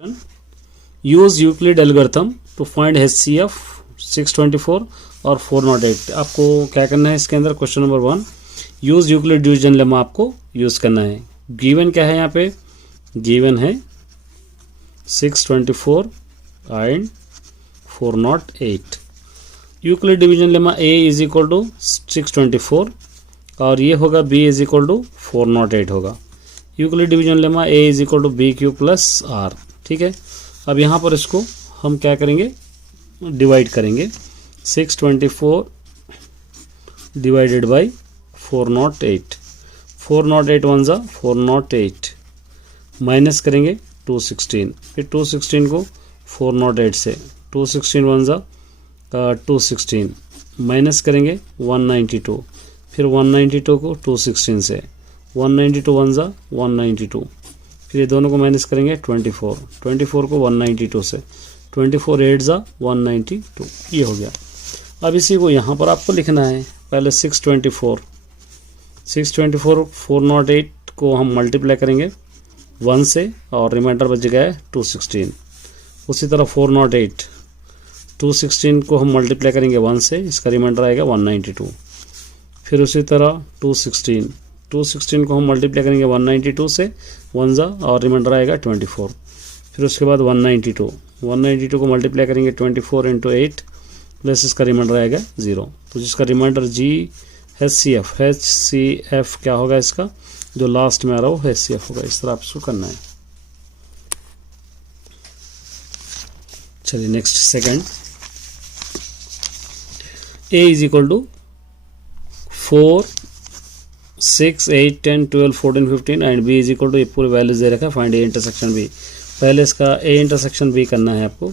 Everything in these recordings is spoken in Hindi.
Use Euclid algorithm to find HCF 624 और 408। आपको क्या करना है इसके अंदर? Question number 1, use Euclid division lemma आपको यूज करना है। गिवन क्या है यहाँ पे? गिवन है 624 and 408। Euclid division lemma A is equal to 624 और ये होगा B इज इक्वल टू 408 होगा। Euclid division lemma A is equal to BQ plus R। ठीक है, अब यहाँ पर इसको हम क्या करेंगे? डिवाइड करेंगे। 624 डिवाइडेड बाई 408, 408 वन ज़ा 408, माइनस करेंगे 216, फिर 216 को 408 से, 216 वन ज़ा 216, माइनस करेंगे 192, फिर 192 को 216 से, 192 वन ज़ा 192, फिर ये दोनों को माइनस करेंगे 24, 24 को 192 से, 24 8 ज़ा 192, ये हो गया। अब इसी को यहाँ पर आपको लिखना है। पहले 624 408 को हम मल्टीप्लाई करेंगे 1 से और रिमाइंडर बच गया है 216। उसी तरह 408 216 को हम मल्टीप्लाई करेंगे 1 से, इसका रिमाइंडर आएगा 192। फिर उसी तरह 216 को हम मल्टीप्लाई करेंगे 192 से, 1 ज़ा और रिमाइंडर आएगा 24। फिर उसके बाद 192 को मल्टीप्लाई करेंगे 24 इंटू 8 प्लस इसका रिमाइंडर आएगा 0। तो जिसका रिमाइंडर HCF क्या होगा? इसका जो लास्ट में आ रहा हो HCF होगा। इस तरह आप इसको करना है। चलिए next second, A is equal to 4 6 8 10 12 14 15 and B is equal to, ये पूरे वैल्यूज दे रखा है। Find A intersection B। पहले इसका A इंटरसेक्शन B करना है आपको।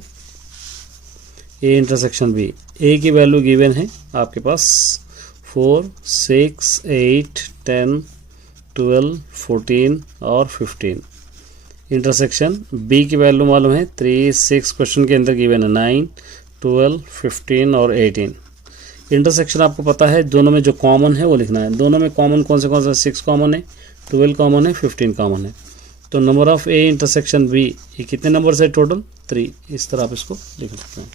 A इंटरसेक्शन B, A की वैल्यू गिवन है आपके पास 4 6 8 10 12 14 और 15। इंटरसेक्शन B की वैल्यू मालूम है 3 6, क्वेश्चन के अंदर गिवन है 9 12 15 और 18। इंटरसेक्शन आपको पता है, दोनों में जो कॉमन है वो लिखना है। दोनों में कॉमन कौन से 6 कॉमन है, 12 कॉमन है, 15 कॉमन है। तो number of A intersection B, ये कितने नंबर है टोटल? 3। इस तरह आप इसको लिख सकते हैं।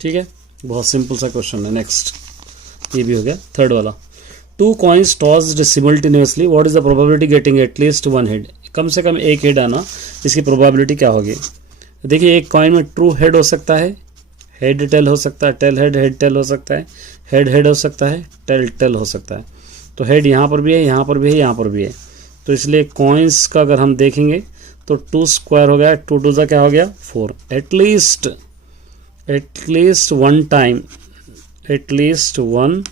ठीक है, बहुत सिंपल सा क्वेश्चन है। नेक्स्ट, ये भी हो गया। थर्ड वाला, 2 coins tossed simultaneously, what is the probability getting at least 1 head? कम से कम एक हेड आना, इसकी प्रोबेबिलिटी क्या होगी? देखिए, एक कॉइन में ट्रू हेड हो सकता है, हेड टेल हो सकता है, टेल हेड टेल हो सकता है, हेड हो सकता है, टेल हो सकता है। तो हेड यहाँ पर भी है, यहाँ पर भी है, यहाँ पर भी है। तो इसलिए कॉइन्स का अगर हम देखेंगे तो 2 स्क्वायर हो गया, 2 2 क्या हो गया 4। At least 1 time, at least 1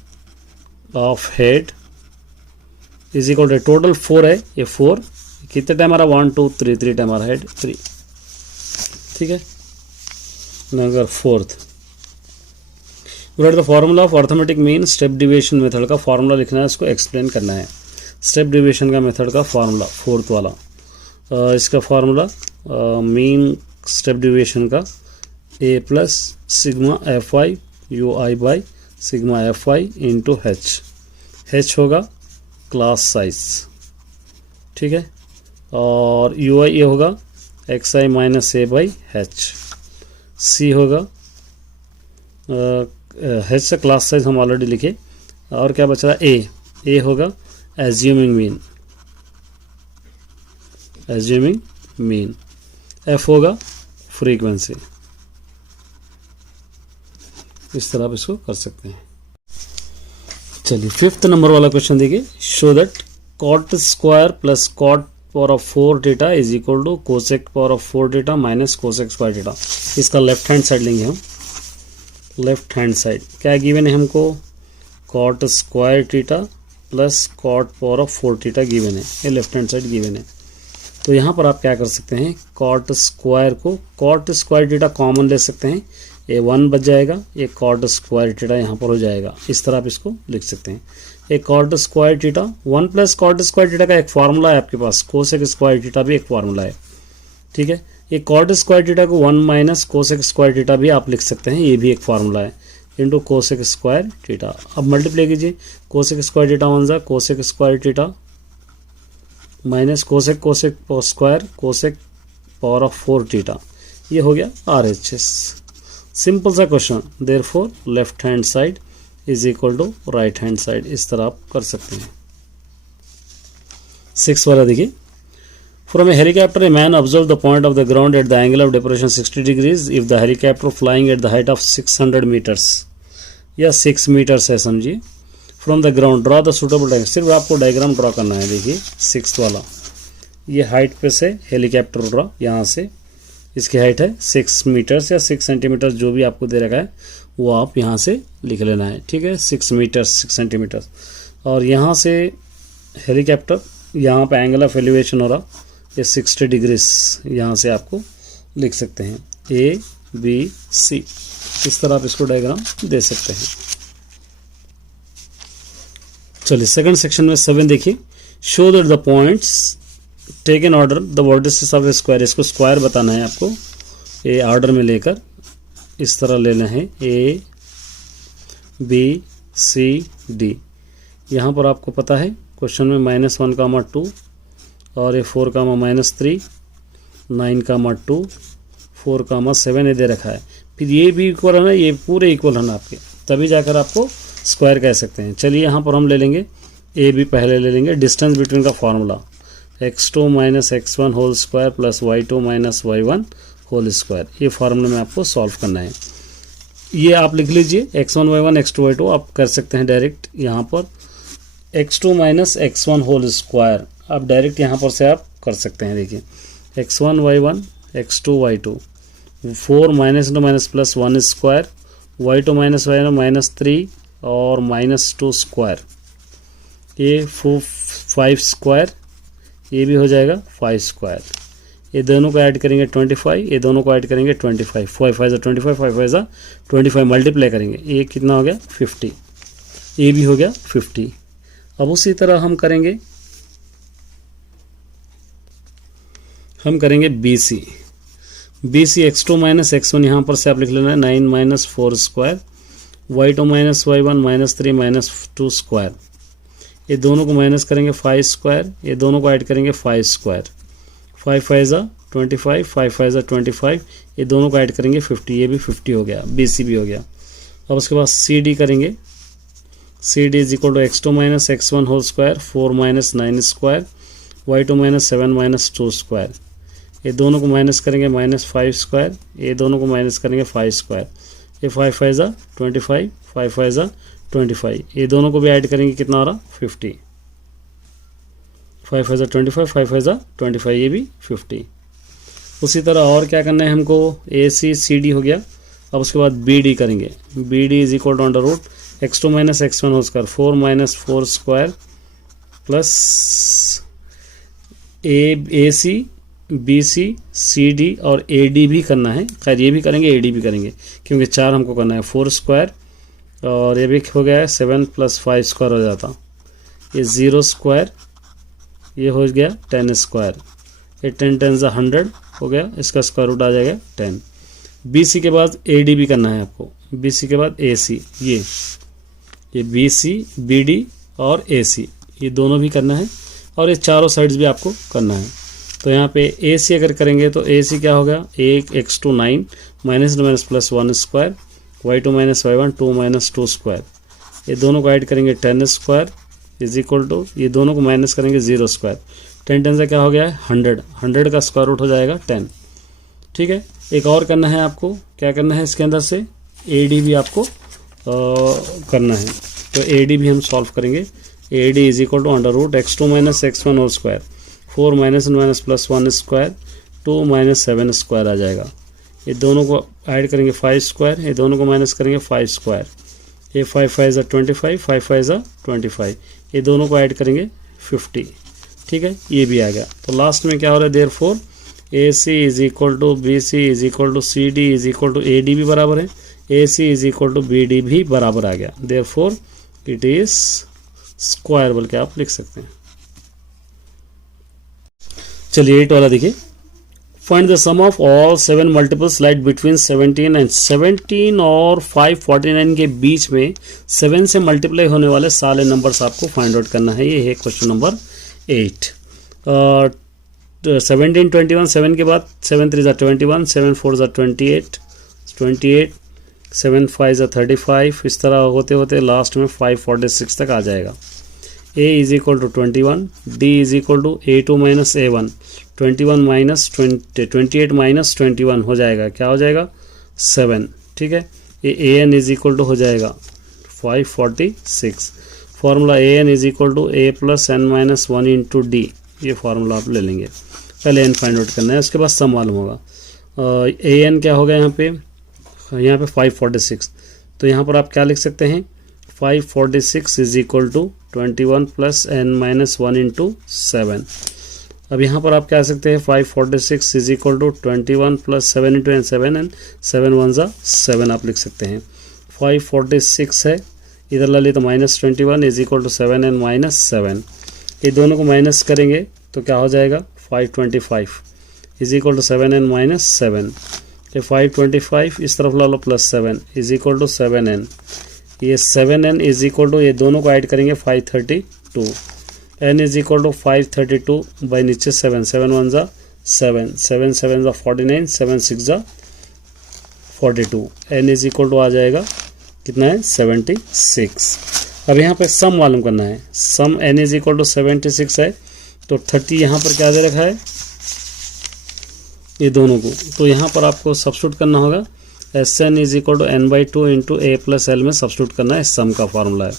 of head is equal to, total 4 है, ये 4 कितने टाइम आ रहा? 1 2 3 टाइम आ रहा है हेड 3। ठीक है, number 4th, the formula of arithmetic mean step deviation method का फॉर्मूला लिखना है, इसको एक्सप्लेन करना है। स्टेप डिविएशन का मेथड का फॉर्मूला 4th वाला, इसका फॉर्मूला मीन स्टेप डिविएशन का A plus sigma FI UI by sigma FI into H होगा क्लास साइज। ठीक है, और UI ये होगा XI minus A by H। C होगा H से क्लास साइज हम ऑलरेडी लिखे, और क्या बच रहा है? A होगा एज्यूमिंग मीन, F होगा फ्रीक्वेंसी। इस तरह आप इसको कर सकते हैं। चलिए 5th नंबर वाला क्वेश्चन देखिए, show that cot square plus cot power of 4 theta is equal to cosec power of 4 theta minus cosec square theta. इसका लेफ्ट हैंड साइड लेंगे हम। लेफ्ट हैंड साइड क्या गिवन है हमको? Cot square theta plus cot power of 4 theta given है, ये लेफ्ट हैंड साइड गिवन है। तो यहाँ पर आप क्या कर सकते हैं? कॉट स्क्वायर को, कॉट स्क्वायर थीटा कॉमन ले सकते हैं, ये 1 बच जाएगा, ये कॉट स्क्वायर थीटा यहाँ पर हो जाएगा। इस तरह आप इसको लिख सकते हैं। एक cot square theta 1 plus cot square theta का एक फार्मूला है आपके पास, कोसेक स्क्वायर थीटा भी एक फार्मूला है। ठीक है, ये कॉट स्क्वायर थीटा को 1 माइनस कोसेक स्क्वायर थीटा भी आप लिख सकते हैं, ये भी एक फार्मूला है, इंटू कोसेक स्क्वायर थीटा। अब मल्टीप्लाई कीजिए, कोसेक स्क्वायर थीटा 1 ज़ा cosec square theta minus cosec square cosec power of 4 theta. ये हो गया RHS। सिंपल सा question. Therefore left hand side is equal to right hand side, इस तरह आप कर सकते हैं। 6 वाला देखिए, from a helicopter a man observe the point of the ground at the angle of depression 60 degrees if the helicopter flying at the height of 600 metres या 6 मीटर्स है समझिए, from the ground draw the suitable diagram. सिर्फ आपको डायग्राम ड्रॉ करना है। देखिए 6 वाला, ये हाइट पे से हेलीकॉप्टर उड़ रहा, यहाँ से इसकी हाइट है 6 मीटर्स या 6 सेंटीमीटर, जो भी आपको दे रखा है वो आप यहाँ से लिख लेना है। ठीक है, 6 मीटर्स 6 सेंटीमीटर। और यहाँ से हेलीकॉप्टर, यहाँ पे एंगल ऑफ एलिवेशन हो रहा, ये 60 डिग्रीज, यहाँ से आपको लिख सकते हैं ABC। इस तरह आप इसको डायग्राम दे सकते हैं। चलिए सेकंड सेक्शन में 7 देखिए, show that the points take in order the vertices of a square. इसको स्क्वायर बताना है आपको, ए ऑर्डर में लेकर इस तरह लेना है ABCD। यहाँ पर आपको पता है क्वेश्चन में -1, 2 और ये 4, -3, 9, 2, 4, 7 ये दे रखा है। फिर ये भी इक्वल है ना, ये पूरे इक्वल है ना आपके, तभी जाकर आपको स्क्वायर कह सकते हैं। चलिए यहाँ पर हम ले लेंगे AB पहले ले लेंगे। डिस्टेंस बिटवीन का formula x2 - x1 whole square plus y2 - y1 whole square. ये फार्मूला में आपको सॉल्व करना है। ये आप लिख लीजिए x1 y1 x2 y2 आप कर सकते हैं डायरेक्ट। यहाँ पर x2 - x1 होल स्क्वायर आप डायरेक्ट यहाँ पर से आप कर सकते हैं। देखिए x1 y1 x2 y2 4 - plus 1 square, y2 - y1 -3 और -2 स्क्वायर, ये 5 स्क्वायर, ये भी हो जाएगा 5 स्क्वायर। ये दोनों को ऐड करेंगे 25, ये दोनों को ऐड करेंगे 25, 5 5 25, 5 5 25 मल्टीप्लाई करेंगे, ये कितना हो गया 50। ये भी हो गया 50। अब उसी तरह हम करेंगे BC x2 - x1 यहाँ पर से आप लिख लेना है 9 - 4 स्क्वायर, y2 - y1 -3 -2 स्क्वायर। ये दोनों को माइनस करेंगे 5 स्क्वायर, ये दोनों को ऐड करेंगे 5 स्क्वायर, 5 5 25, 5 5 25, ये दोनों को ऐड करेंगे 50, ये भी 50 हो गया, BC भी हो गया। अब उसके बाद CD करेंगे। CD is equal to x2 - x1 whole square 4 - 9 square, y2 - 7 - 2 square. ये दोनों को माइनस करेंगे -5 स्क्वायर, ये दोनों को माइनस करेंगे 5 स्क्वायर, ये 5 5 25, 5 5 25, ये दोनों को भी ऐड करेंगे, कितना हो रहा 50, 5 5 25, 5 5 25, ये भी 50। उसी तरह और क्या करना है हमको, ACCD हो गया। अब उसके बाद BD करेंगे। BD is equal to under root x2 - x1 whole square 4 - 4 square plus AC BC CD और AD भी करना है। खैर ये भी करेंगे, AD भी करेंगे, क्योंकि 4 हमको करना है। 4 स्क्वायर और ये भी हो गया है 7 + 5 स्क्वायर हो जाता, ये 0 स्क्वायर, ये हो गया 10 स्क्वायर, ये 10 10 100 हो गया, इसका स्क्वायर रूट आ जाएगा 10। BC के बाद AD भी करना है आपको, BC के बाद AC, ये BC BD और AC ये दोनों भी करना है, और ये चारों साइड्स भी आपको करना है। तो यहाँ पे AC अगर करेंगे तो AC क्या होगा, 1 x2 9 - plus 1 square, y2 - y1 2 - 2 square, ये दोनों को ऐड करेंगे 10 स्क्वायर इज इक्वल टू, ये दोनों को माइनस करेंगे 0 स्क्वायर, 10 10 से क्या हो गया है 100, 100 का स्क्वायर रूट हो जाएगा 10। ठीक है, एक और करना है आपको, क्या करना है इसके अंदर से AD भी आपको करना है, तो AD भी हम सॉल्व करेंगे। AD is equal to under root x2 - x1 whole square 4 - plus 1 square 2 - 7 square आ जाएगा, ये दोनों को ऐड करेंगे 5 स्क्वायर, ये दोनों को माइनस करेंगे 5 स्क्वायर, ये 5 5 25, 5 5 25, ये दोनों को ऐड करेंगे 50। ठीक है, ये भी आ गया। तो लास्ट में क्या हो रहा है, therefore AC is equal to BC is equal to CD is equal to AD भी बराबर है, AC is equal to BD भी बराबर आ गया, देयरफॉर इट इज स्क्वायर बोल के आप लिख सकते हैं। चलिए 8 वाला देखिए, find the sum of all 7 multiples light between 17 and 17 और 549 के बीच में 7 से मल्टीप्लाई होने वाले सारे नंबर्स आपको फाइंड आउट करना है। ये है क्वेश्चन नंबर 8। 17 21, 7 के बाद 7 3 ज़ा 21, 7 4 ज़ा 28, 7 5 ज़ा 35, इस तरह होते होते लास्ट में 546 तक आ जाएगा। a is equal to 21, d is equal to a2 minus a1, 21 minus 28 minus 21 हो जाएगा, क्या हो जाएगा 7, ठीक है। ये an इज इक्वल टू हो जाएगा 546। Formula an is equal to a plus n minus 1 into d, ये फार्मूला आप ले लेंगे। पहले n फाइंड आउट करना है, उसके बाद सम मालूम होगा। an क्या होगा यहाँ पे 546, तो यहाँ पर आप क्या लिख सकते हैं 546 is equal to 21 plus n minus 1 into 7। अब यहाँ पर आप क्या कह सकते हैं 546 is equal to 21 plus 7 into n 7 n 7 1 ज़ा 7 आप लिख सकते हैं। 546 है, इधर ला लिए तो minus 21 is equal to 7 n minus 7, ये दोनों को माइनस करेंगे तो क्या हो जाएगा 525 is equal to 7 n minus 7। ये 525 इस तरफ ला लो plus 7 is equal to 7 n, ये 7 एन इज इक्वल टू ये दोनों को ऐड करेंगे 532, n is equal to 532 by नीचे 7 7 1 ज़ा 7 7 7 ज़ा 49 7 6 ज़ा 42, n इज इक्वल टू आ जाएगा कितना है 76। अब यहाँ पे सम मालूम करना है, सम n इज इक्वल टू 76 है, तो 30 यहाँ पर क्या दे रखा है ये दोनों को, तो यहाँ पर आपको सब्स्टिट्यूट करना होगा। Sn is equal to n by 2 into a plus l में सब्स्टिट्यूट करना है, सम का फार्मूला है।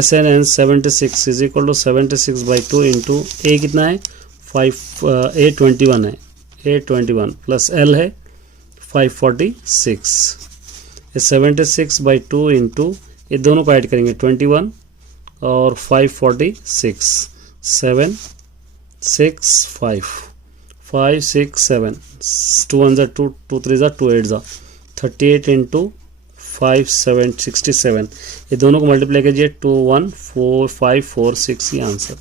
Sn n 76 is equal to 76 by 2 into a कितना है a21 है, a21 प्लस l है 546, ये 76 बाई 2 इंटू ये दोनों को ऐड करेंगे 21 और 546 7 6 5 5 6 7 2 1 ज़ा 2 2 3 ज़ा 2 8 ज़ा 38 इंटू 5 7 67, ये दोनों को मल्टीप्लाई कीजिए 2 1 4 5 4 6, ये आंसर।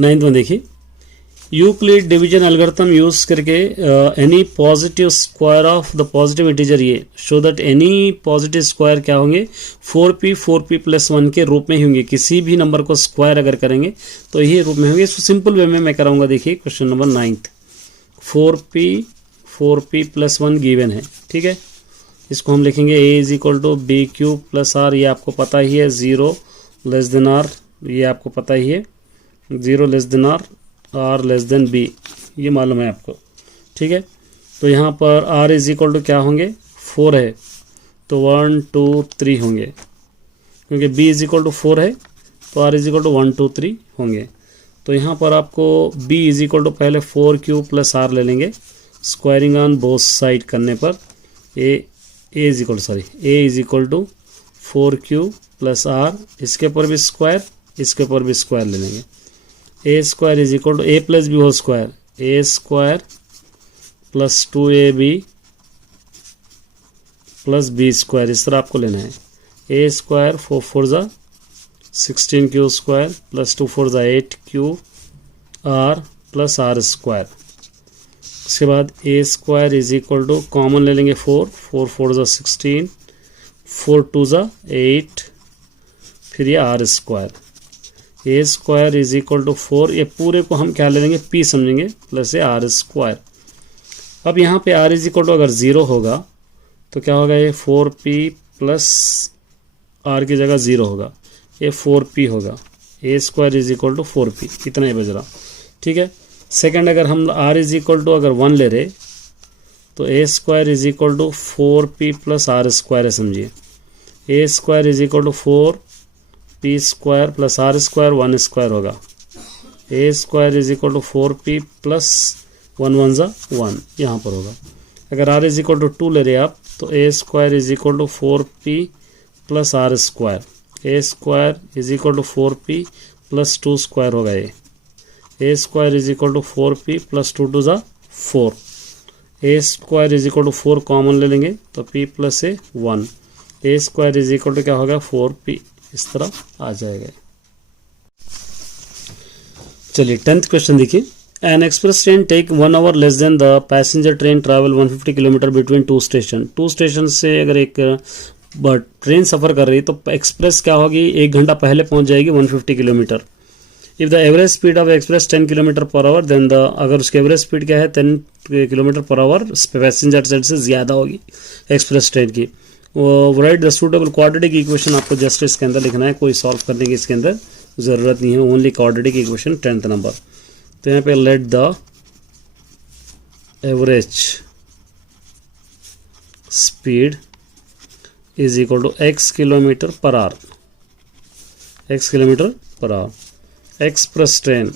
9th में देखिए यूक्लिड डिवीजन एल्गोरिथम यूज करके any positive square of the positive integer ये show that any positive square क्या होंगे 4p प्लस 1 के रूप में ही होंगे। किसी भी नंबर को स्क्वायर अगर करेंगे तो यही रूप में होंगे। इसको सिंपल वे में मैं कराऊंगा। देखिए question number 9th 4p plus 1 given है, ठीक है। इसको हम लिखेंगे a is equal to b cube plus r, ये आपको पता ही है 0 लेस देन आर, ये आपको पता ही है 0 less than r r less than b, ये मालूम है आपको, ठीक है। तो यहाँ पर आर इज इक्वल टू क्या होंगे 4 है तो 1 2 3 होंगे, क्योंकि बी इज इक्वल टू 4 है तो आर इज इक्वल टू 1 2 3 होंगे। तो यहाँ पर आपको b इज इक्वल टू पहले 4 क्यूब प्लस आर ले लेंगे, स्क्वायरिंग ऑन बोथ साइड करने पर a is equal to 4 cube plus r, इसके ऊपर भी स्क्वायर इसके ऊपर भी स्क्वायर ले लेंगे। a square is equal to a plus b whole square, a square plus 2ab plus b square, इस तरह आपको लेना है। a स्क्वायर 4 4 ज़ा 16 क्यू स्क्वायर प्लस 2 4 ज़ा 8 q r plus r square. उसके बाद a square is equal to common ले लेंगे 4 4 4 ज़ा 16 4 2 ज़ा 8, फिर ये r square. a square is equal to 4, ये पूरे को हम क्या ले लेंगे p समझेंगे प्लस ये आर स्क्वायर। अब यहाँ पे r इज इक्वल टू अगर 0 होगा तो क्या होगा, ये 4p प्लस r की जगह 0 होगा, ये 4p होगा। a square is equal to 4p, इतना ही बज रहा, ठीक है। सेकंड अगर हम r इज इक्वल टू अगर 1 ले रहे तो a square is equal to 4p plus r square है, समझिए। a square is equal to 4p square plus r square 1 square होगा। a square is equal to 4p plus 1 1 ज़ा 1 यहाँ पर होगा। अगर r इज इक्वल टू 2 ले रहे आप तो a square is equal to 4p plus r square, a square is equal to 4p plus 2 square होगा। a square is equal to 4p plus 2 2 ज़ा 4, a square is equal to 4 common ले लेंगे तो p plus a 1, a square is equal to क्या होगा 4p, इस तरह आ जाएगा। चलिए 10th क्वेश्चन देखिए। An express train take 1 hour less than the passenger train travel 150 kilometres between 2 station. 2 station से अगर एक ट्रेन सफ़र कर रही है तो एक्सप्रेस क्या होगी 1 घंटा पहले पहुंच जाएगी 150 kilometres. If the average speed of express 10 kilometres per hour then the, अगर उसकी एवरेज स्पीड क्या है 10 kilometres per our passenger side से ज़्यादा होगी एक्सप्रेस ट्रेन की। Right the suitable quadratic equation आपको जस्ट इसके अंदर लिखना है, कोई सॉल्व करने की इसके अंदर ज़रूरत नहीं है, only quadratic equation 10th number. तो यहाँ पे let the average speed is equal to x kilometres per hour, x kilometres per hour. Express train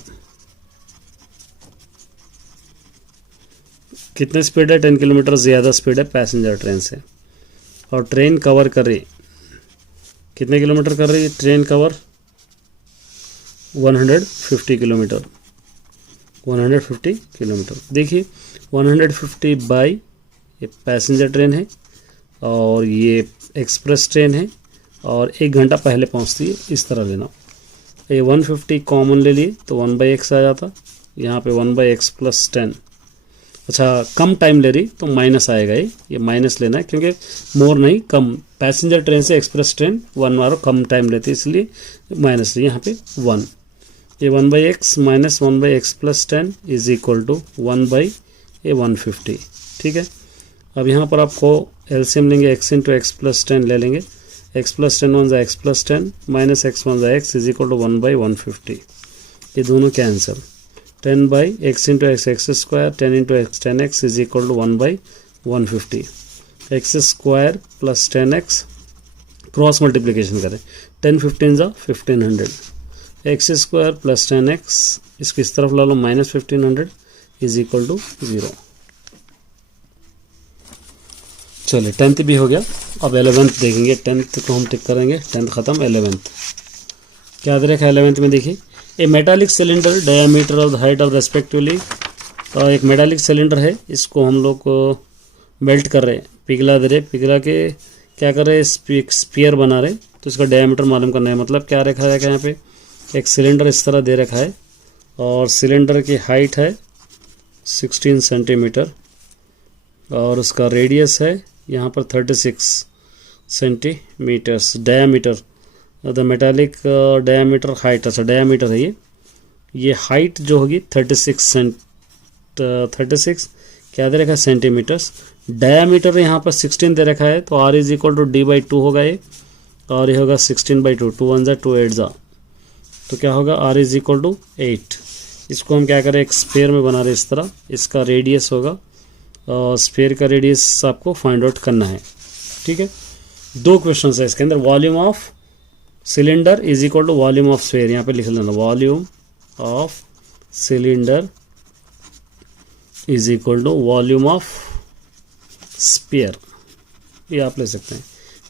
कितने स्पीड है, 10 किलोमीटर ज़्यादा स्पीड है पैसेंजर ट्रेन से, और ट्रेन कवर कर रही कितने किलोमीटर कर रही है ट्रेन कवर, 150 किलोमीटर, 150 किलोमीटर। देखिए 150 बाई, ये पैसेंजर ट्रेन है और ये एक्सप्रेस ट्रेन है और 1 घंटा पहले पहुंचती है, इस तरह लेना। ये 150 कॉमन ले लिए तो 1/x आ जाता, यहाँ पे 1/x प्लस 10। अच्छा कम टाइम ले रही तो माइनस आएगा, ये माइनस लेना है क्योंकि मोर नहीं कम, पैसेंजर ट्रेन से एक्सप्रेस ट्रेन 1 आवर कम टाइम लेती है इसलिए माइनस लिए, यहाँ पे 1। ये 1/x minus 1/x plus 10 is equal to 1/150। ठीक है, अब यहाँ पर आपको एलसीएम लेंगे, x इंटू एक्स प्लस 10 ले लेंगे, x प्लस 10 वन ज़ा x plus 10 minus x one ज़ा x इज इक्वल टू 1/150। ये दोनों cancel, 10/x into x x square, 10 into x 10x is equal to 1/150। X square plus 10x cross multiplication करें, 10 15 ज़ा 1500, एक्स स्क्वायर प्लस 10x इसको इस तरफ ला लो माइनस 1500 इज इक्वल टू 0। चलिए 10th भी हो गया, अब 11th देखेंगे। 10th को हम टिक करेंगे, 10th ख़त्म, 11th क्या दे रखा है 11th में देखिए, a metallic cylinder diameter of the height of respectively. तो एक मेटालिक सिलेंडर है, इसको हम लोग मेल्ट कर रहे हैं, पिघला दे रहे, पिघला के क्या कर रहे हैं स्पीयर बना रहे, तो इसका डायमीटर मालूम करना है। मतलब क्या रखा है यहाँ पे, एक सिलेंडर इस तरह दे रखा है और सिलेंडर की हाइट है 16 सेंटीमीटर और उसका रेडियस है यहाँ पर 36 centimetres. Diameter the metallic diameter height, अच्छा डायामीटर है ये हाइट जो होगी 36 क्या दे रखा है सेंटीमीटर्स। डायामीटर यहाँ पर 16 दे रखा है तो r is equal to d/2 होगा ये, और ये होगा 16/2, 2 1 ज़ा 2 8 ज़ा, तो क्या होगा r इज इक्वल टू 8। इसको हम क्या करें एक स्फीयर में बना रहे इस तरह, इसका रेडियस होगा और स्फीयर का रेडियस आपको फाइंड आउट करना है। ठीक है, 2 क्वेश्चन है इसके अंदर। Volume of cylinder is equal to volume of sphere, यहाँ पे लिख लेना volume of cylinder is equal to volume of sphere, ये आप ले सकते हैं।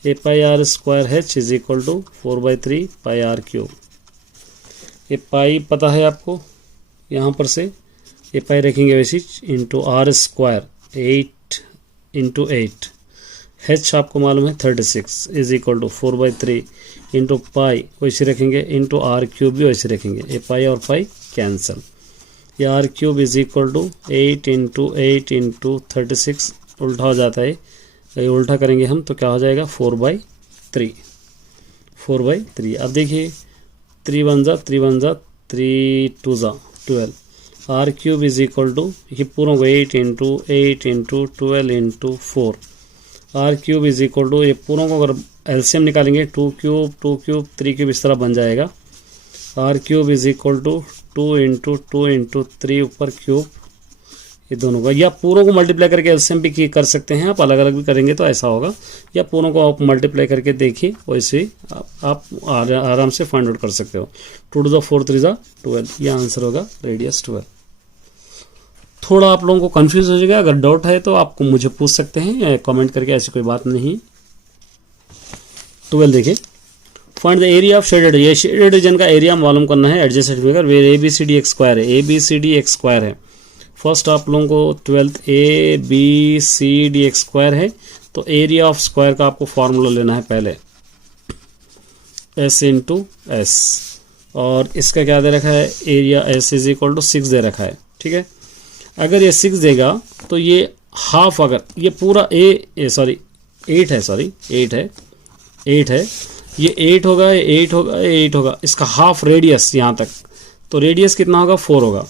A pi r square h is equal to 4/3 pi r cube. ये पाई पता है आपको, यहाँ पर से ये पाई रखेंगे वैसे into r square 8 into 8, h आपको मालूम है 36 is equal to 4/3 into pi वैसे रखेंगे इंटू आर क्यूब भी वैसे रखेंगे, ये पाई और पाई कैंसिल। ये r cube is equal to 8 into 8 into 36 उल्टा हो जाता है, ये उल्टा करेंगे हम तो क्या हो जाएगा 4/3। अब देखिए 3 1 ज़ा 3 1 ज़ा 3 2 ज़ा 12, r cube is equal to ये पूरा को 8 into 8 into 12 into 4, r cube is equal to ये पूरों को अगर एलसीएम निकालेंगे 2 क्यूब 3 क्यूब इस तरह बन जाएगा। R cube is equal to 2 into 2 into 3 ऊपर क्यूब, ये दोनों का, या पूरों को मल्टीप्लाई करके एलसीएम भी कर सकते हैं आप, अलग अलग भी करेंगे तो ऐसा होगा, या पूरों को आप मल्टीप्लाई करके देखिए वैसे ही आप आराम से फाइंड आउट कर सकते हो। 2 to the 4 3 ज़ा 12, ये आंसर होगा रेडियस 12। थोड़ा आप लोगों को कंफ्यूज हो जाएगा, अगर डाउट है तो आपको मुझे पूछ सकते हैं कमेंट करके, ऐसी कोई बात नहीं। 12 देखिए, find the area of shaded, ये शेडेड रीजन का एरिया मालूम करना है एडजेसेंट फिगर वेयर ABCD एक स्क्वायर है, ABCD एक स्क्वायर है। फर्स्ट आप लोगों को 12th ABCD एक स्क्वायर है तो एरिया ऑफ स्क्वायर का आपको फॉर्मूला लेना है पहले, S इंटू एस, और इसका क्या दे रखा है area S is equal to 6 दे रखा है। ठीक है, अगर ये 6 देगा तो ये हाफ, अगर ये पूरा 8 है, ये 8 होगा, 8 होगा, 8 होगा, इसका हाफ रेडियस यहाँ तक तो रेडियस कितना होगा 4 होगा,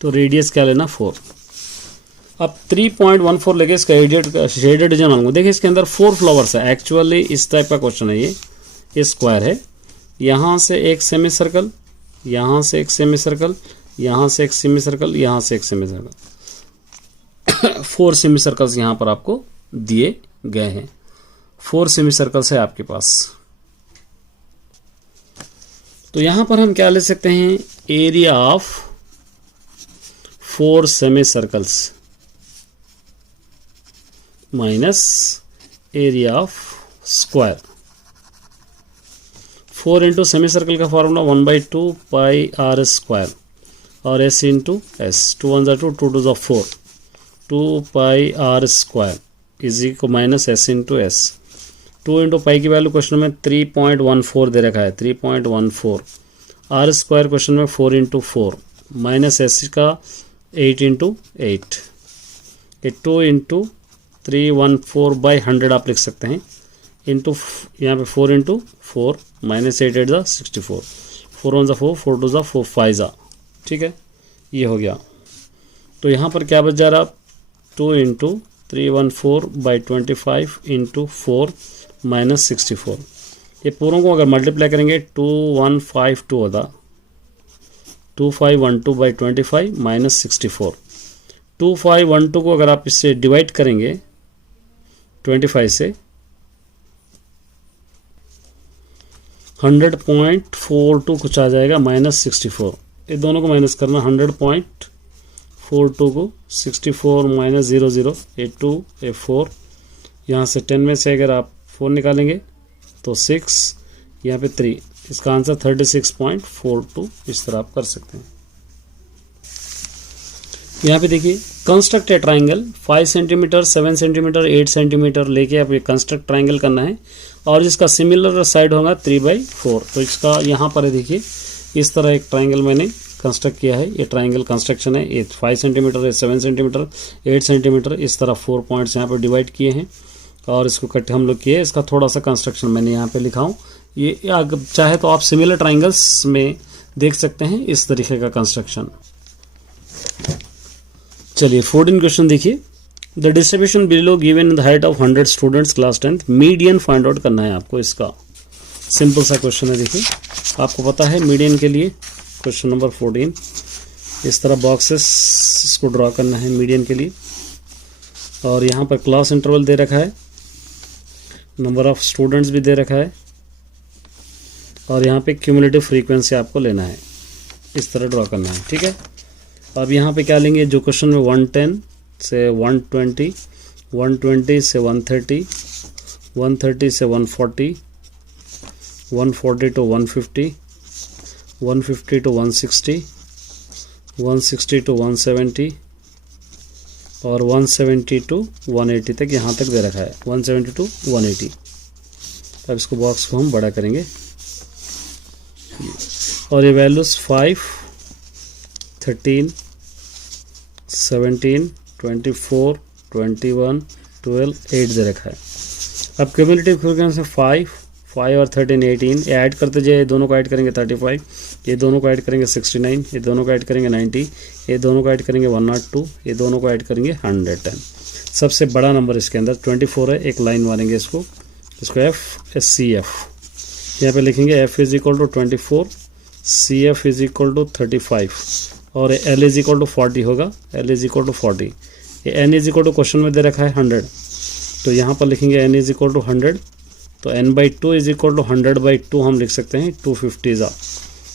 तो रेडियस क्या लेना 4। अब 3.14 लेके इसका शेडेड रीजन मालूंगा। देखिए इसके अंदर 4 फ्लावर्स है, एक्चुअली इस टाइप का क्वेश्चन है ये स्क्वायर है, यहाँ से एक सेमी सर्कल, यहाँ से एक सेमी सर्कल, यहाँ से एक सेमी सर्कल, यहाँ से एक सेमी सर्कल 4 सेमी सर्कल्स यहाँ पर आपको दिए गए हैं, 4 सेमी सर्कल्स है आपके पास। तो यहां पर हम क्या ले सकते हैं, area of 4 semicircles minus area of square. 4 into semicircle का फॉर्मूला 1/2 पाई आर स्क्वायर और s into s, 2 1 2 2 2 4, 2 pi r square is equal minus s into s. 2 into pi की वैल्यू क्वेश्चन में 3.14 दे रखा है, 3.14। आर स्क्वायर क्वेश्चन में 4 इंटू 4 माइनस एस का 8 इंटू 8, 2 इंटू 314/100 आप लिख सकते हैं, इंटू यहाँ पे 4 इंटू 4 माइनस 8 8 64, 4 1 4, 4 2 4 5, ठीक है, ये हो गया। तो यहाँ पर क्या बच जा रहा, 2 इंटू 314/25 इंटू 4 माइनस 64। ये पूरों को अगर मल्टीप्लाई करेंगे 2152 होता, 2512/25 माइनस 64। 2512 को अगर आप इससे डिवाइड करेंगे 25 से, 100.42 कुछ आ जाएगा माइनस 64। ये दोनों को माइनस करना, 100.42 को 64 माइनस 00, ये 2 ये 4, यहाँ से 10 में से अगर आप 4 निकालेंगे तो 6, यहाँ पे 3, इसका आंसर 36.42 इस तरह आप कर सकते हैं। यहाँ पे देखिए कंस्ट्रक्ट ए ट्राइंगल 5 सेंटीमीटर, 7 सेंटीमीटर, 8 सेंटीमीटर लेके आप ये कंस्ट्रक्ट ट्राइंगल करना है और जिसका सिमिलर साइड होगा 3/4। तो इसका यहाँ पर है, देखिए इस तरह एक ट्राइंगल मैंने कंस्ट्रक्ट किया है। ये ट्राइंगल कंस्ट्रक्शन है, ये 5 सेंटीमीटर है, 7 सेंटीमीटर, 8 सेंटीमीटर, इस तरह 4 पॉइंट्स यहाँ पर डिवाइड किए हैं और इसको कट हम लोग किए। इसका थोड़ा सा कंस्ट्रक्शन मैंने यहाँ पे लिखा हूँ। ये अगर चाहे तो आप सिमिलर ट्राइंगल्स में देख सकते हैं इस तरीके का कंस्ट्रक्शन। चलिए 14 क्वेश्चन देखिए, the distribution below given in the height of 100 students class 10, median find out करना है आपको। इसका सिंपल सा क्वेश्चन है, देखिए आपको पता है मीडियन के लिए क्वेश्चन नंबर 14 इस तरह बॉक्सेस इसको ड्रॉ करना है मीडियन के लिए। और यहाँ पर क्लास इंटरवल दे रखा है, नंबर ऑफ स्टूडेंट्स भी दे रखा है और यहाँ पे क्यूमुलेटिव फ्रीक्वेंसी आपको लेना है, इस तरह ड्रॉ करना है, ठीक है। अब यहाँ पे क्या लेंगे, जो क्वेश्चन में 110 से 120, 120 से 130, 130 से 140, 140 to 150, 150 to 160, 160 to 170 और 170 to 180 तक यहाँ तक दे रखा है, 170 to 180। अब इसको बॉक्स को हम बड़ा करेंगे और ये वैल्यूज 5, 13, 17, 24, 21, 12, 8 दे रखा है। अब क्यूमुलेटिव फ्रीक्वेंसी 5 और 13 18, ये ऐड करते जाइए, दोनों को ऐड करेंगे 35, ये दोनों को ऐड करेंगे 69, ये दोनों को ऐड करेंगे 90, ये दोनों को ऐड करेंगे 102, ये दोनों को ऐड करेंगे 110। सबसे बड़ा नंबर इसके अंदर 24 है, एक लाइन मारेंगे इसको FCF यहाँ पे लिखेंगे, F is equal to 24, CF is equal to 35 और L इज इक्वल टू 40 होगा, L इज इक्वल टू 40। ये N is equal to question में दे रखा है 100, तो यहाँ पर लिखेंगे N इज इक्वल टू 100, तो N/2 इज इक्वल टू 100/2 हम लिख सकते हैं 250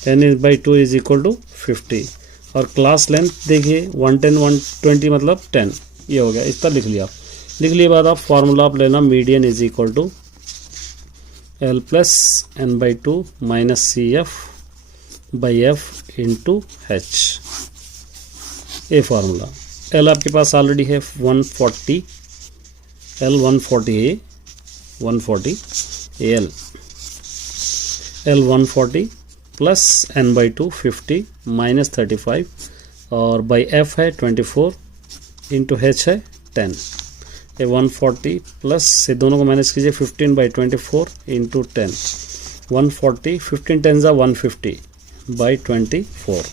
N/2 इज इक्वल टू 50। और क्लास लेंथ देखिए 110 120 मतलब 10, ये हो गया, इस तरह लिख लिया। लिख लिए बाद आप फार्मूला आप लेना, median is equal to L plus N/2 minus CF/F into H, ये फार्मूला। L आपके पास ऑलरेडी है 140, L 140 है, 140 L 140 प्लस N/2 50 माइनस 35 और बाई F है 24 इंटू H है 10। ये 140 प्लस से दोनों को माइनस कीजिए, 15/24 इंटू 10, 140, 15 10 150 बाई 24।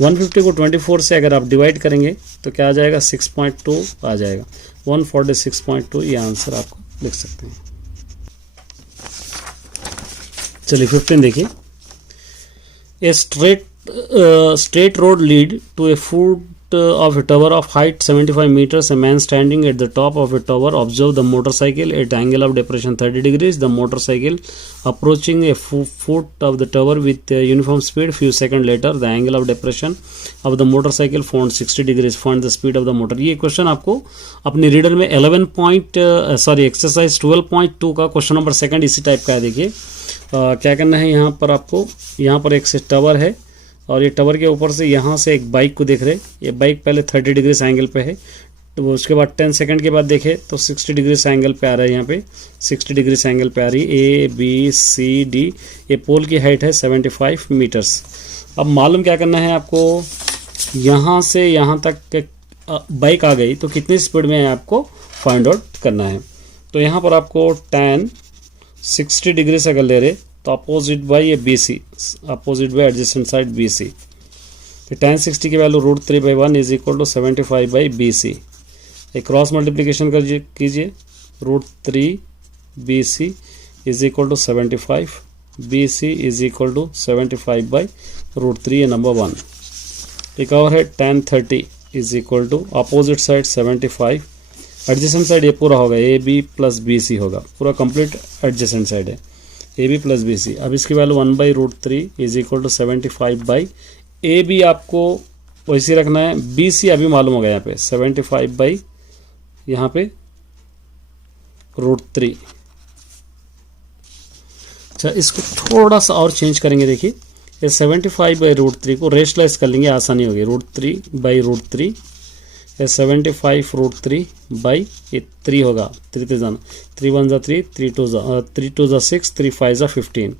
150 को 24 से अगर आप डिवाइड करेंगे तो क्या आ जाएगा, 6.2 आ जाएगा। 146.2 ये आंसर आपको लिख सकते हैं। चलिए 15 देखिए। ए straight road lead to a foot of a tower of height 75 meters. A man standing at the top of a tower observe the motorcycle at angle of depression 30 degrees. The motorcycle approaching a foot of the tower with uniform speed. Few seconds later the angle of depression of the motorcycle found 60 degrees. Find the speed of the motor. ये क्वेश्चन आपको अपने रीडर में एक्सरसाइज 12.2 का क्वेश्चन नंबर 2 इसी टाइप का है। देखिए क्या करना है, यहाँ पर आपको, यहाँ पर एक टावर है और ये टावर के ऊपर से यहाँ से एक बाइक को देख रहे। ये बाइक पहले 30 डिग्री एंगल पे है, तो उसके बाद 10 सेकंड के बाद देखे तो 60 डिग्री एंगल पे आ रहा है। यहाँ पे 60 डिग्री एंगल पे आ रही है। ABCD, ये पोल की हाइट है 75 मीटर्स। अब मालूम क्या करना है आपको, यहाँ से यहाँ तक बाइक आ गई तो कितनी स्पीड में है आपको फाइंड आउट करना है। तो यहाँ पर आपको tan 60 डिग्री से अगर ले रहे तो अपोजिट बाई ये BC, opposite by adjacent side BC। तो tan 60 की value √3/1 is equal to 75 by BC। एक क्रॉस मल्टीप्लिकेशन कीजिए, √3 BC is equal to 75, BC is equal to 75 by √3, ये नंबर 1। एक और है tan 30 is equal to opposite side 75, adjacent side ये पूरा होगा AB प्लस BC होगा, पूरा कंप्लीट एडजेसेंट साइड है AB प्लस BC। अब इसकी value 1/√3 is equal to 75 by AB आपको वैसे रखना है, BC अभी मालूम होगा यहाँ पे 75 बाई यहाँ पे √3। अच्छा इसको थोड़ा सा और चेंज करेंगे। देखिए ये 75 बाई √3 को रेशलेस कर लेंगे, आसानी होगी। √3 बाई √3, ये 75 √3 बाई ये 3 होगा, 3 से जाना, 3 1 जा 3, 3 2 जा 6, 3 5 जा 15,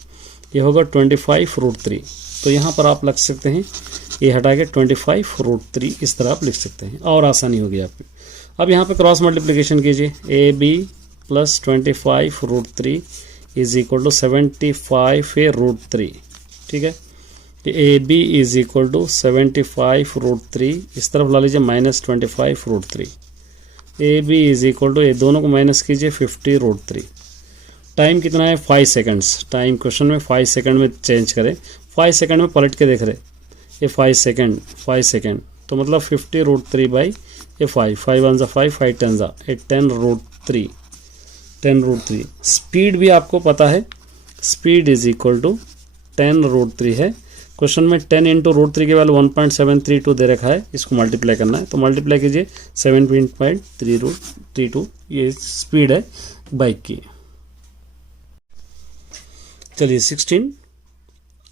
ये होगा 25 √3। तो यहाँ पर आप लिख सकते हैं, ये हटा के 25 √3 इस तरह आप लिख सकते हैं और आसानी होगी आपकी। अब यहाँ पे क्रॉस मल्टीप्लिकेशन कीजिए, AB plus 25 √3 is equal to 75 √3, ठीक है। AB इज इक्वल टू 75 √3, इस तरफ ला लीजिए -25 √3। AB इज इक्वल टू, ये दोनों को माइनस कीजिए 50 √3। टाइम कितना है 5 सेकंड्स, टाइम क्वेश्चन में 5 सेकंड में चेंज करें, 5 सेकंड में पलट के देख रहे, ये 5 सेकंड तो मतलब 50 √3 बाई ये 5, 5 1 जा 5, 5 10 जा 10 √3। स्पीड भी आपको पता है, स्पीड इज इक्वल टू 10 √3 है। क्वेश्चन में 10 इंटू √3 के वैल्यू 1.732 दे रखा है, इसको मल्टीप्लाई करना है तो मल्टीप्लाई कीजिए 7.32, ये स्पीड है बाइक की। चलिए 16,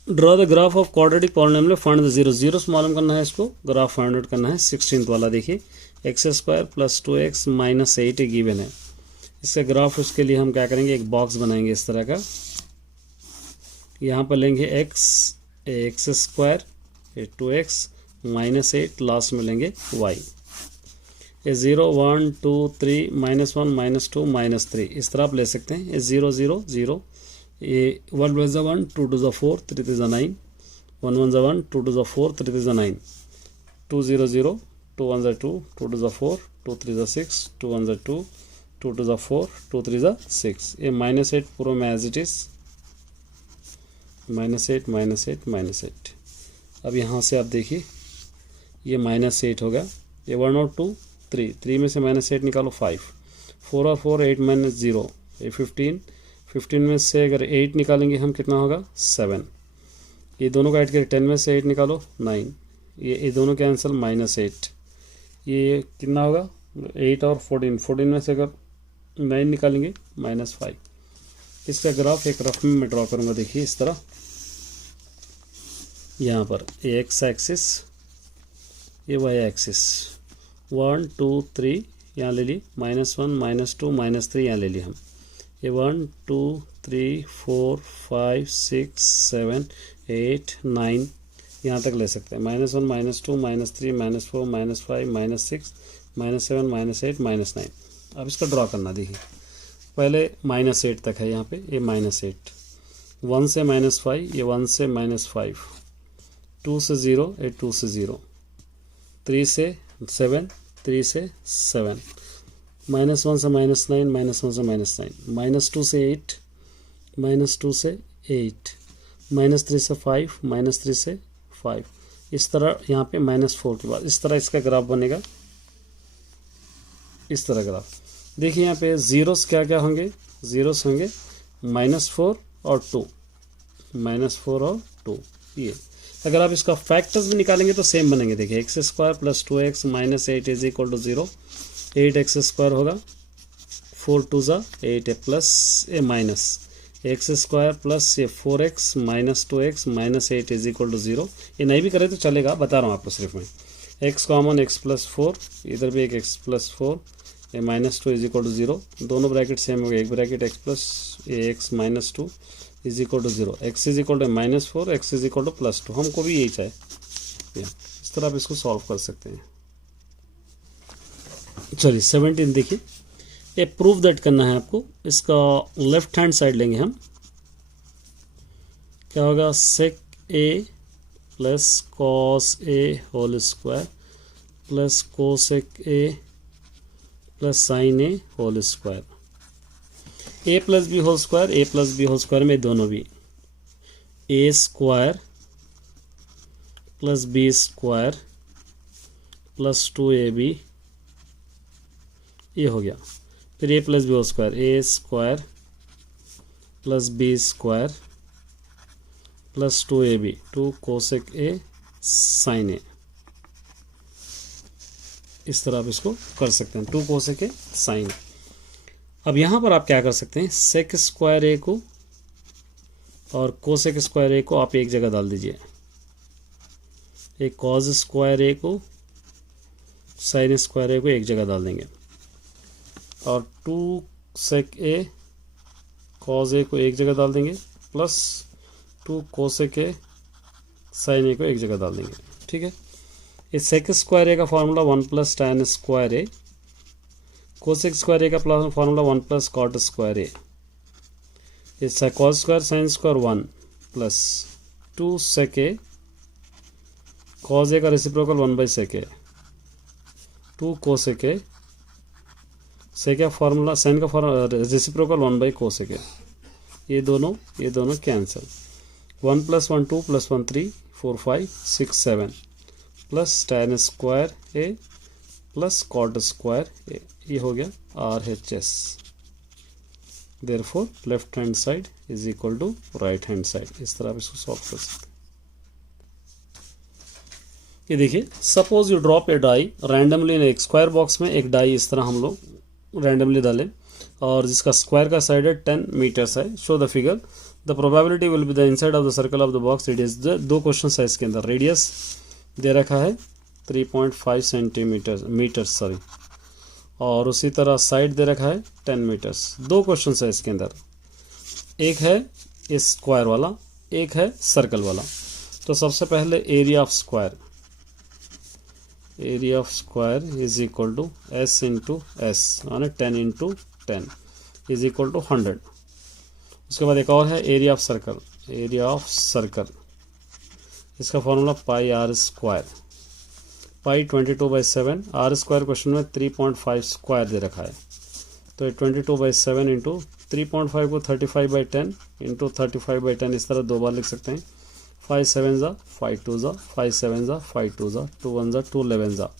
draw the graph of quadratic polynomial, find the zeros मालूम करना है, इसको ग्राफ फाइंड आउट करना है। 16 वाला देखिए, x² + 2x - 8 गिवन है, इसका ग्राफ, उसके लिए हम क्या करेंगे, एक बॉक्स बनाएंगे इस तरह का। यहाँ पर लेंगे x² 2x -8, लास्ट में लेंगे y। ये 0 1 2 3 -1 -2 -3 इस तरह आप ले सकते हैं। ये 0 0 0, ये 1 + 1 2 2 4 3 3 9, 1 1 1 2 2 4 3 3 9, 2 0 0 2 1 2 2 2 4 2 3 6 2 1 2 2 2 4 2 3 6। ये -8 पूरा में एज इट इज, -8 -8 -8। अब यहाँ से आप देखिए ये -8 होगा, ये 1 और 2 3 में से -8 निकालो 5, 4 और 4 8 -0, ये 15 में से अगर 8 निकालेंगे हम कितना होगा 7, ये दोनों का ऐड करें 10 में से 8 निकालो 9, ये दोनों कैंसिल -8, ये कितना होगा 8 और 14 में से अगर 9 निकालेंगे -5। इसका ग्राफ एक रफ में मैं ड्रॉ करूँगा, देखिए इस तरह। यहाँ पर ये एक्स एक्सिस, ये वाई एक्सिस, 1 2 3 यहाँ ले ली, -1 -2 -3 यहाँ ले ली हम, ये 1 2 3 4 5 6 7 8 9 यहाँ तक ले सकते हैं, -1 -2 -3 -4 -5 -6 -7 -8 -9। अब इसका ड्रॉ करना, देखिए पहले -8 तक है यहाँ पे, ये -8, 1 से -5, ये 1 से -5, 2 से 0, ये 2 से 0, 3 से 7, 3 से 7, -1 से -9, -1 से -9, -2 से 8, -2 से 8, -3 से 5, -3 से 5, इस तरह यहाँ पे -4 के बाद इस तरह इसका ग्राफ बनेगा, इस तरह ग्राफ। देखिए यहाँ पे जीरोस क्या क्या होंगे, जीरोस होंगे -4 और 2, -4 और 2। ये अगर आप इसका फैक्टर्स भी निकालेंगे तो सेम बनेंगे। देखिए x² + 2x - 8 = 0, 8x² होगा, 4 2 ज़ा 8 प्लस ए माइनस x² प्लस ये 4x - 2x - 8 = 0। ये नहीं भी करें तो चलेगा, बता रहा हूँ आपको सिर्फ मैं। x कॉमन x + 4, इधर भी एक x + 4, ये -2 = 0, दोनों ब्रैकेट सेम हो गए, एक ब्रैकेट x प्लस ये x - 2 = 0, x -4, x +2, हमको भी यही चाहिए। इस तरह आप इसको सॉल्व कर सकते हैं। चलिए 17 देखिए, ये प्रूफ दैट करना है आपको। इसका लेफ्ट हैंड साइड लेंगे हम, क्या होगा, sec a plus cos a whole square plus cosec a plus sin a whole square, a plus b whole square, a plus b whole square में दोनों भी a² plus b² plus 2ab, ये हो गया। फिर a plus b whole square, a² plus b² plus 2ab, 2 cosec a sin a, इस तरह आप इसको कर सकते हैं, 2 cosec a sin a। अब यहाँ पर आप क्या कर सकते हैं, sec² a को और cosec² a को आप एक जगह डाल दीजिए, एक cos² a को sin² a को एक जगह डाल देंगे, और 2 sec a cos a को एक जगह डाल देंगे, plus 2 cosec a sin a को एक जगह डाल देंगे। ठीक है, इस sec² a का formula 1 + tan² a, cosec² a का फार्मूला 1 + cot² a, इस cos² sin² 1 plus 2 sec a, cos a का reciprocal 1/sec a, 2 cosec a, sec का फार्मूला sin का रेसिप्रोकल 1/cosec a, ये दोनों cancel, 1 + 1 2 + 1 3 4 5 6 7 plus tan² a plus cot² a, ये हो गया RHS। Therefore left hand side is equal to right hand side. इस तरह आप इसको सॉल्व कर सकते हैं। ये देखिए, suppose you drop a die randomly in एक स्क्वायर बॉक्स में, एक डाई इस तरह हम लोग रैंडमली डालें और जिसका स्क्वायर का साइड है 10 मीटर्स है। Show the figure, the probability will be the inside of the circle of the box radius. दो क्वेश्चन है इसके अंदर, रेडियस दे रखा है 3.5 सेंटीमीटर सॉरी, और उसी तरह साइड दे रखा है 10 मीटर्स। दो क्वेश्चन है इसके अंदर, एक है इस स्क्वायर वाला, एक है सर्कल वाला। तो सबसे पहले area of square, area of square is equal to s into s, माने 10 × 10 इज इक्वल टू 100। उसके बाद एक और है area of circle, area of circle, इसका फॉर्मूला πr², पाई 22/7, r² क्वेश्चन में 3.5 स्क्वायर दे रखा है, तो 22/7 इंटू 3.5 को 35/10 इंटू 35/10 इस तरह दो बार लिख सकते हैं। 5 7 ज़ा 5 2 ज़ा 5 7 ज़ा 5 2 ज़ा 2 1 ज़ा 2 11 ज़ा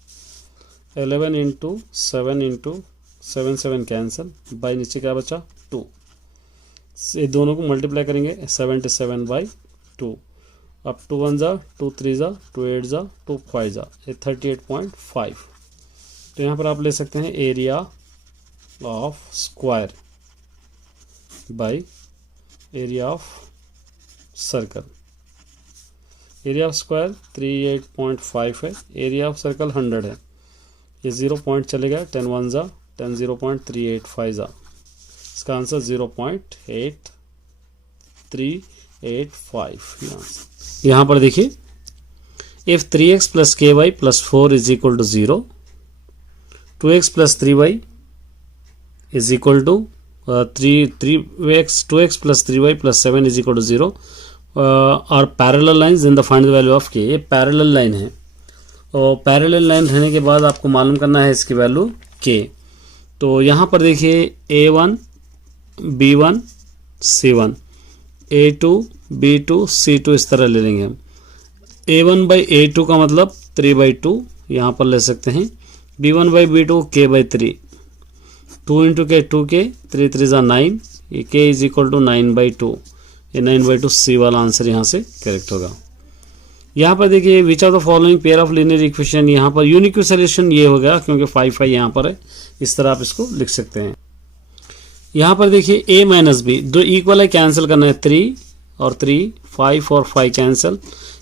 11 इंटू 7 इंटू 7 7 कैंसिल, बाई नीचे क्या बचा 2, ये दोनों को मल्टीप्लाई करेंगे 77/2, अब 2 1 ज़ा 2 3 ज़ा 2 8 ज़ा 2 5 ज़ा, ये 38.5। तो यहाँ पर आप ले सकते हैं area of square by area of circle. Area of square 38.5 है, एरिया ऑफ सर्कल 100 है, ये 0 पॉइंट चलेगा, 10 1 ज़ा 10 0.385 ज़ा, इसका आंसर 0.8385। यहाँ पर देखिए, if 3x + ky + 4 is equal to 0, 2x + 3y is equal to 2x + 3y + 7 is equal to 0, और parallel lines in the find the value of k. ये पैरेलल लाइन है और पैरेलल लाइन रहने के बाद आपको मालूम करना है इसकी वैल्यू के। तो यहाँ पर देखिए A1 B1 C1 A2 B2 C2 इस तरह ले लेंगे हम। A1 बाई A2 का मतलब 3/2 यहाँ पर ले सकते हैं। B1 by B2 K/3 2 into के 2K 3 3 जा 9 ये K इज इक्वल टू 9/2 ये 9/2 C वाला आंसर यहाँ से करेक्ट होगा। यहाँ पर देखिए विच of the following pair of linear equation, यहाँ पर यूनिक सॉल्यूशन ये हो गया क्योंकि 5 यहाँ पर है, इस तरह आप इसको लिख सकते हैं। यहाँ पर देखिए A माइनस B दो इक्वल है, कैंसिल करना है 3 और 3 5 और 5 कैंसिल,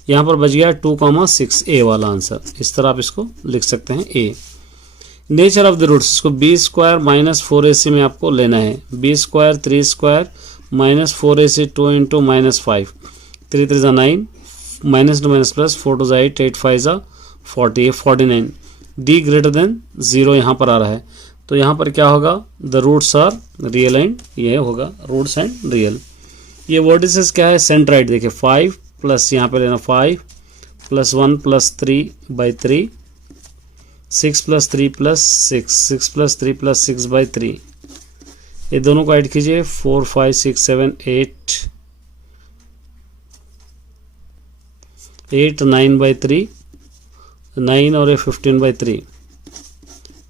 यहाँ पर बच गया 2,6 A वाला आंसर। इस तरह आप इसको लिख सकते हैं A। Nature of the roots, इसको B² माइनस 4AC में आपको लेना है। B² 3² minus 4AC 2 into minus 5 3 3 जा 9 माइनस टू माइनस प्लस 4 2 जा 8 8 5 जा 40 49 D ग्रेटर देन 0 यहाँ पर आ रहा है। तो यहाँ पर क्या होगा, the roots are real and ये होगा रूट्स एंड रियल। ये वर्टिसेस क्या है, सेंट्राइड देखिए 5 प्लस यहाँ पे लेना 5 plus 1 plus 3/3 6 plus 3 plus 6 6 plus 3 plus 6/3 ये दोनों को ऐड कीजिए 4 5 6 7 8 9/3 9 और ये 15/3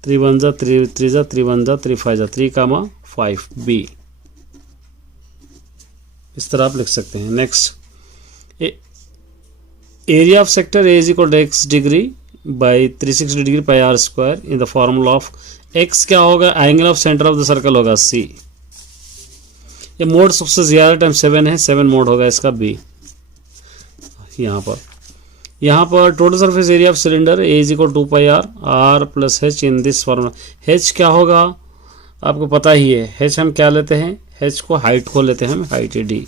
3 1 जा 3 3 जा 3 1 जा 3 5 जा 3,5 B। इस तरह आप लिख सकते हैं। Next area of sector A is equal to x degree by 360 degree pi r square in the formula of x क्या होगा, angle of centre of the circle होगा C। ये मोड सबसे ज्यादा टाइम 7 है, 7 मोड होगा इसका B। यहाँ पर total surface area of cylinder A is equal 2 pi r plus H in this formula. H क्या होगा आपको पता ही है, H हम क्या लेते हैं, H को हाइट को लेते हैं हम, हाइट है D।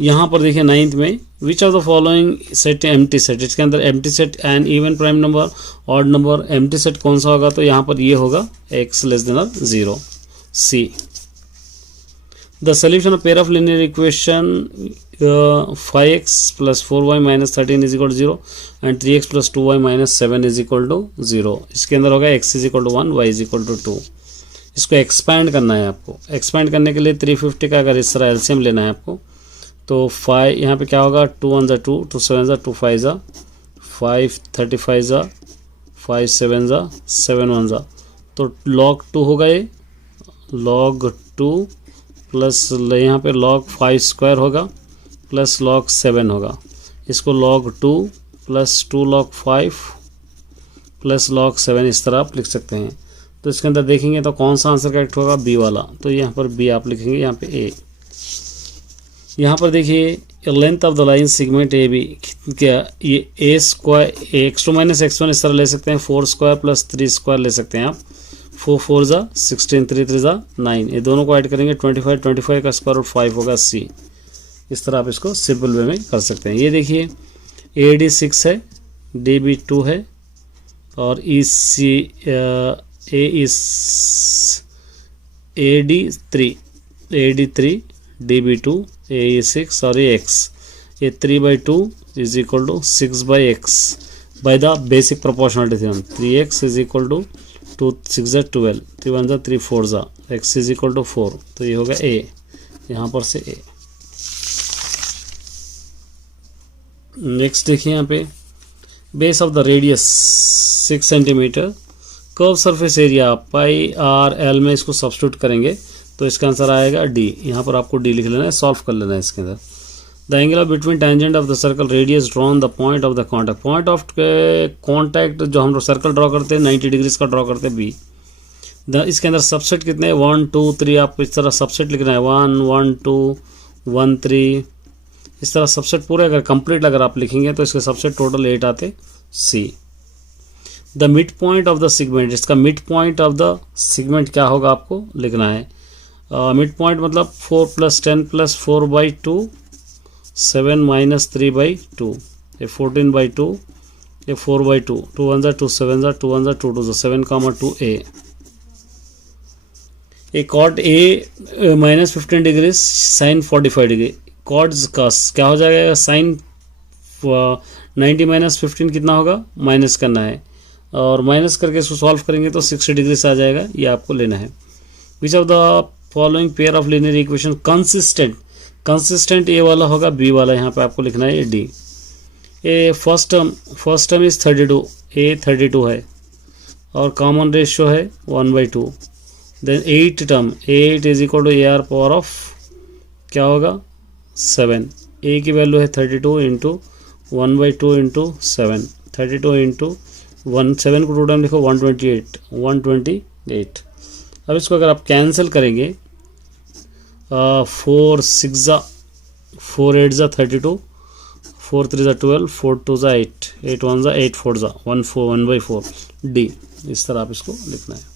यहाँ पर देखिए 9th में which of the following set empty set, इसके अंदर empty set and even prime number odd number empty set कौन सा होगा, तो यहाँ पर ये होगा x less than 0 C। The solution of pair of linear equation 5x plus 4y minus 13 is equal to 0 and 3x plus 2y minus 7 is equal to 0। इसके अंदर होगा x is equal to 1 y is equal to 2। इसको एक्सपैंड करना है आपको। एक्सपैंड करने के लिए 350 का अगर इस तरह एलसीएम लेना है आपको, तो 5 यहाँ पे क्या होगा 2 1 जा 2 2 7 जा 2 5 जा 5 35 जा 5 7 जा 7 1 जा, तो log 2 होगा ये log 2 प्लस यहाँ पे log 5 स्क्वायर होगा प्लस log 7 होगा। इसको log 2 plus 2 log 5 plus log 7 इस तरह आप लिख सकते हैं। तो इसके अंदर देखेंगे तो कौन सा आंसर करेक्ट होगा, B वाला। तो यहाँ पर B आप लिखेंगे, यहाँ पे A। यहाँ पर देखिए length of the line segment A B क्या, ये A square x2 minus x1 इस तरह ले सकते हैं, 4 स्क्वायर प्लस 3 स्क्वायर ले सकते हैं आप। 4 4 जा 16 3 3 जा 9, ये दोनों को ऐड करेंगे 25 25 का स्क्वायर रूट 5 होगा C। इस तरह आप इसको सिंपल वे में कर सकते हैं। ये देखिए AD 6 है, DB 2 है और A is AD 3 DB 2 A is 6 और ये x, ये 3/2 is equal to 6/x by the basic proportionality theorem। 3x is equal to 2 6 जा 12 3 1 जा 3 4 जा x is equal to 4। तो ये होगा A, यहाँ पर से A। नेक्स्ट देखिए यहाँ पे base of the radius 6 centimetre, curve surface area pi R L में इसको सब्स्टिट्यूट करेंगे तो इसका आंसर आएगा D। यहाँ पर आपको D लिख लेना है, सॉल्व कर लेना है इसके अंदर। The angle of between tangent of the circle radius drawn the point of the contact, point of contact जो हम सर्कल ड्रॉ करते हैं 90 डिग्रीज का ड्रॉ करते हैं B। इसके अंदर सबसेट कितने हैं 1 2 3, आप इस तरह सबसेट लिखना है 1 1 2 1 3, इस तरह सबसेट पूरे अगर कंप्लीट अगर आप लिखेंगे तो इसके सबसेट टोटल 8 आते C। The mid point of the segment, इसका mid point of the segment क्या होगा आपको लिखना है। मिड पॉइंट मतलब 4 + 10 + 4/2 7 - 3/2, ये 14/2, ये 4/2 2 1 जा 2 7 जा 2 1 जा 2 2 जा 7, 2A। A cot A minus 15 degree sine 45 degree, cots का क्या हो जाएगा, साइन 90 माइनस 15 कितना होगा, माइनस करना है, और माइनस करके इसको सॉल्व करेंगे तो 60 डिग्री से आ जाएगा, ये आपको लेना है। Which of the following pair of linear equation consistent, consistent A वाला होगा, बी वाला यहाँ पे आपको लिखना है D. A first term is 32, a 32 है और कॉमन रेशियो है 1/2। Then 8 term, 8 is equal to a r power of क्या होगा 7, ए की वैल्यू है 32 इंटू 1/2 इंटू 7, 32 इंटू 7 को टू टाइम लिखो 128। अब इसको अगर आप कैंसिल करेंगे 4 6 4 8 32, 4 3 12, 4 2 8, 8 1 8 4 1/4 डी, इस तरह आप इसको लिखना है।